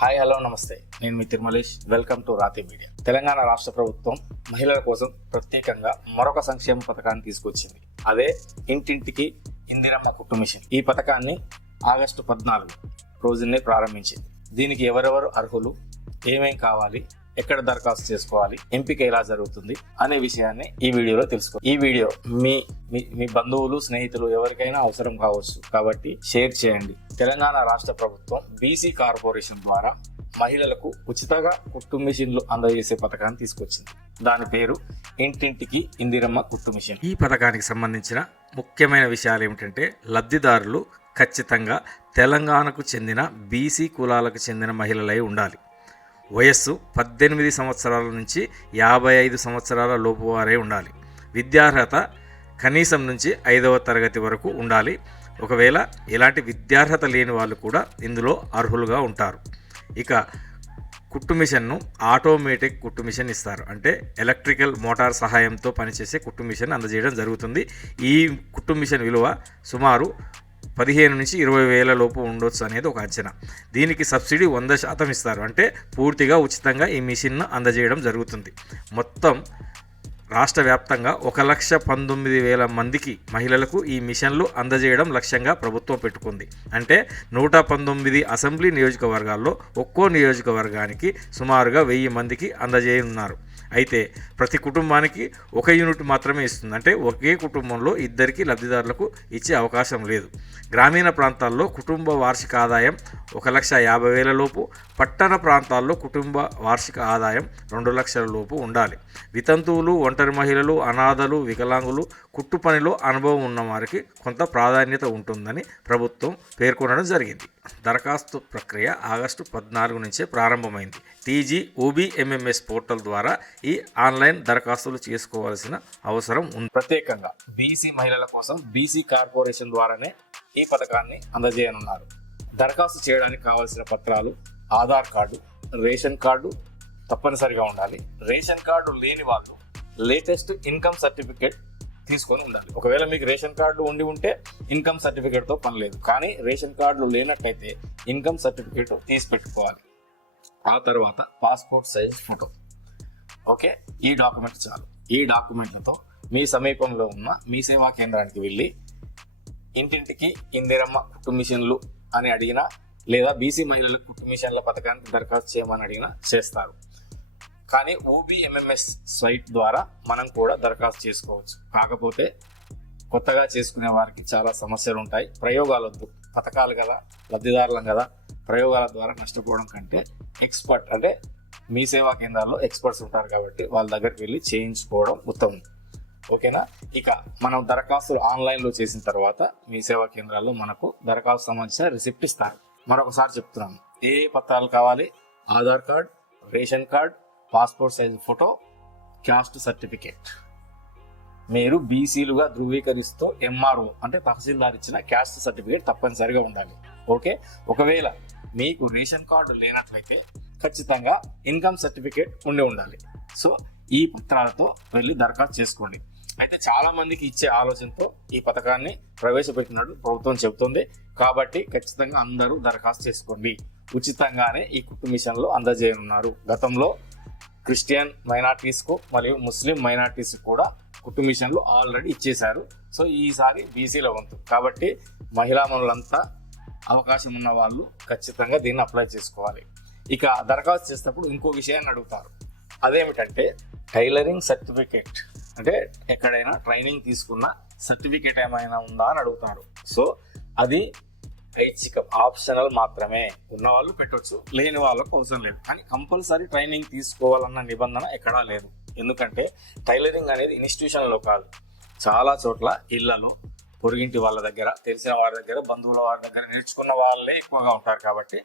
Hi hello నమస్తే, నేను మీ Tirumalesh. Welcome to రాతి మీడియా. తెలంగాణ రాష్ట్ర ప్రభుత్వం మహిళల కోసం ప్రత్యేకంగా మరొక సంక్షేమ పథకాన్ని తీసుకొచ్చింది. అదే ఇంటింటికి ఇందిరమ్మ కుట్టు మిషన్. ఈ పథకాన్ని ఆగస్టు 14 రోజునే ప్రారంభించింది. దీనికి ఎవరెవరు అర్హులు, ఏమేం కావాలి, ఎక్కడ దరఖాస్తు చేసుకోవాలి, ఎంపిక ఎలా జరుగుతుంది అనే విషయాన్ని ఈ వీడియోలో తెలుసుకో. ఈ వీడియో మీ బంధువులు, స్నేహితులు ఎవరికైనా అవసరం కావచ్చు కాబట్టి షేర్ చేయండి. తెలంగాణ రాష్ట్ర ప్రభుత్వం బీసీ కార్పొరేషన్ ద్వారా మహిళలకు ఉచితంగా కుట్టు మిషన్లు అందజేసే పథకాన్ని తీసుకొచ్చింది. దాని పేరు ఇంటింటికి ఇందిరమ్మ కుట్టు మిషన్. ఈ పథకానికి సంబంధించిన ముఖ్యమైన విషయాలు ఏమిటంటే, లబ్ధిదారులు ఖచ్చితంగా తెలంగాణకు చెందిన బీసీ కులాలకు చెందిన మహిళలై ఉండాలి. వయస్సు 18 సంవత్సరాల నుంచి 55 సంవత్సరాల లోపు వారే ఉండాలి. విద్యార్హత కనీసం నుంచి 5వ తరగతి వరకు ఉండాలి. ఒకవేళ ఇలాంటి విద్యార్హత లేని వాళ్ళు కూడా ఇందులో అర్హులుగా ఉంటారు. ఇక కుట్టు మిషన్ను ఆటోమేటిక్ కుట్టు మిషన్ ఇస్తారు. అంటే ఎలక్ట్రికల్ మోటార్ సహాయంతో పనిచేసే కుట్టు మిషన్ అందజేయడం జరుగుతుంది. ఈ కుట్టు మిషన్ విలువ సుమారు 15 నుంచి 20 వేల లోపు ఉండొచ్చు అనేది ఒక అంచనా. దీనికి సబ్సిడీ 100% ఇస్తారు. అంటే పూర్తిగా ఉచితంగా ఈ మిషన్ను అందజేయడం జరుగుతుంది. మొత్తం రాష్ట్ర వ్యాప్తంగా 1,19,000 మందికి మహిళలకు ఈ మిషన్లు అందజేయడం లక్ష్యంగా ప్రభుత్వం పెట్టుకుంది. అంటే 119 అసెంబ్లీ నియోజకవర్గాల్లో ఒక్కో నియోజకవర్గానికి సుమారుగా 1000 మందికి అందజేయనున్నారు. అయితే ప్రతి కుటుంబానికి ఒక యూనిట్ మాత్రమే ఇస్తుంది. అంటే ఒకే కుటుంబంలో ఇద్దరికి లబ్ధిదారులకు ఇచ్చే అవకాశం లేదు. గ్రామీణ ప్రాంతాల్లో కుటుంబ వార్షిక ఆదాయం 1,50,000 లోపు, పట్టణ ప్రాంతాల్లో కుటుంబ వార్షిక ఆదాయం 2 లక్షల లోపు ఉండాలి. వితంతువులు, ఒంటరి మహిళలు, అనాథలు, వికలాంగులు, కుట్టు పనిలో అనుభవం ఉన్న వారికి కొంత ప్రాధాన్యత ఉంటుందని ప్రభుత్వం పేర్కొనడం జరిగింది. దరఖాస్తు ప్రక్రియ ఆగస్టు 14 నుంచే ప్రారంభమైంది. TGOBMMS పోర్టల్ ద్వారా ఈ ఆన్లైన్ దరఖాస్తులు చేసుకోవాల్సిన అవసరం ఉంది. ప్రత్యేకంగా బీసీ మహిళల కోసం బీసీ కార్పొరేషన్ ద్వారానే ఈ పథకాన్ని అందజేయనున్నారు. దరఖాస్తు చేయడానికి కావాల్సిన పత్రాలు ఆధార్ కార్డు, రేషన్ కార్డు తప్పనిసరిగా ఉండాలి. రేషన్ కార్డు లేని వాళ్ళు లేటెస్ట్ ఇన్కమ్ సర్టిఫికేట్ తీసుకొని ఉండాలి. ఒకవేళ మీకు రేషన్ కార్డు ఉంటే ఇన్కమ్ సర్టిఫికేట్తో పని లేదు. కానీ రేషన్ కార్డులు లేనట్టయితే ఇన్కమ్ సర్టిఫికేట్ తీసి పెట్టుకోవాలి. ఆ తర్వాత పాస్పోర్ట్ సైజ్ ఫోటో. ఓకే, ఈ డాక్యుమెంట్ చాలు. ఈ డాక్యుమెంట్లతో మీ సమీపంలో ఉన్న మీ సేవా కేంద్రానికి వెళ్ళి ఇంటింటికి ఇందిరమ్మ కుట్టు మిషన్లు అని అడిగినా, లేదా బీసీ మహిళల కుట్టు మిషన్ల పథకానికి దరఖాస్తు చేయమని అడిగినా చేస్తారు. కానీ OBMMS సైట్ ద్వారా మనం కూడా దరఖాస్తు చేసుకోవచ్చు. కాకపోతే కొత్తగా చేసుకునే వారికి చాలా సమస్యలు ఉంటాయి. ప్రయోగాలు వద్దు, పథకాలు కదా, లబ్ధిదారులం కదా, ప్రయోగాల ద్వారా నష్టపోవడం కంటే ఎక్స్పర్ట్ అంటే మీ సేవా కేంద్రాల్లో ఎక్స్పర్ట్స్ ఉంటారు కాబట్టి వాళ్ళ దగ్గరికి వెళ్ళి చేయించుకోవడం ఉత్తమం. ఓకేనా? ఇక మనం దరఖాస్తులు ఆన్లైన్లో చేసిన తర్వాత మీ సేవా కేంద్రాల్లో మనకు దరఖాస్తు సంబంధించిన రిసిప్ట్ ఇస్తారు. మరొకసారి చెప్తున్నాను, ఏ పత్రాలు కావాలి? Aadhaar card, ration card, passport size photo, caste certificate. మీరు బీసీలుగా ధృవీకరిస్తూ MRO అంటే తహసీల్దార్ ఇచ్చిన క్యాస్ట్ సర్టిఫికేట్ తప్పనిసరిగా ఉండాలి. ఓకే, ఒకవేళ మీకు రేషన్ కార్డు లేనట్లయితే ఖచ్చితంగా ఇన్కమ్ సర్టిఫికేట్ ఉండాలి. సో ఈ పత్రాలతో వెళ్ళి దరఖాస్తు చేసుకోండి. అయితే చాలా మందికి ఇచ్చే ఆలోచనతో ఈ పథకాన్ని ప్రవేశపెట్టినట్టు ప్రభుత్వం చెబుతుంది. కాబట్టి ఖచ్చితంగా అందరూ దరఖాస్తు చేసుకోండి. ఉచితంగానే ఈ కుట్టు మిషన్లు అందజేయనున్నారు. గతంలో క్రిస్టియన్ మైనార్టీస్కు మరియు ముస్లిం మైనార్టీస్కు కూడా కుట్టు మిషన్లు ఆల్రెడీ ఇచ్చేశారు. సో ఈసారి బీసీల వంతు కాబట్టి మహిళా మనులంతా అవకాశం ఉన్న వాళ్ళు ఖచ్చితంగా దీన్ని అప్లై చేసుకోవాలి. ఇక దరఖాస్తు చేసేటప్పుడు ఇంకో విషయాన్ని అడుగుతారు. అదేమిటంటే టైలరింగ్ సర్టిఫికేట్. అంటే ఎక్కడైనా ట్రైనింగ్ తీసుకున్న సర్టిఫికేట్ ఏమైనా ఉందా అని అడుగుతారు. సో అది ఐచ్ఛికం, ఆప్షనల్ మాత్రమే. ఉన్నవాళ్ళు పెట్టవచ్చు, లేని వాళ్ళకు అవసరం లేదు. కానీ కంపల్సరీ ట్రైనింగ్ తీసుకోవాలన్న నిబంధన ఎక్కడా లేదు. ఎందుకంటే టైలరింగ్ అనేది ఇన్స్టిట్యూషన్లో కాదు, చాలా చోట్ల ఇళ్లలో, పొరుగింటి వాళ్ళ దగ్గర, తెలిసిన వారి దగ్గర, బంధువుల వారి దగ్గర నేర్చుకున్న వాళ్ళే ఎక్కువగా ఉంటారు. కాబట్టి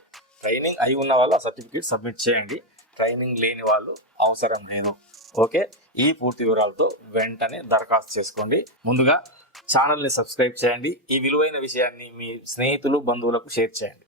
ట్రైనింగ్ అయి ఉన్న వాళ్ళు ఆ సర్టిఫికేట్ సబ్మిట్ చేయండి. ట్రైనింగ్ లేని వాళ్ళు అవసరం లేదు. ఓకే, ఈ పూర్తి వివరాలతో వెంటనే దరఖాస్తు చేసుకోండి. ముందుగా ఛానల్ని సబ్స్క్రైబ్ చేయండి. ఈ విలువైన విషయాన్ని మీ స్నేహితులు, బంధువులకు షేర్ చేయండి.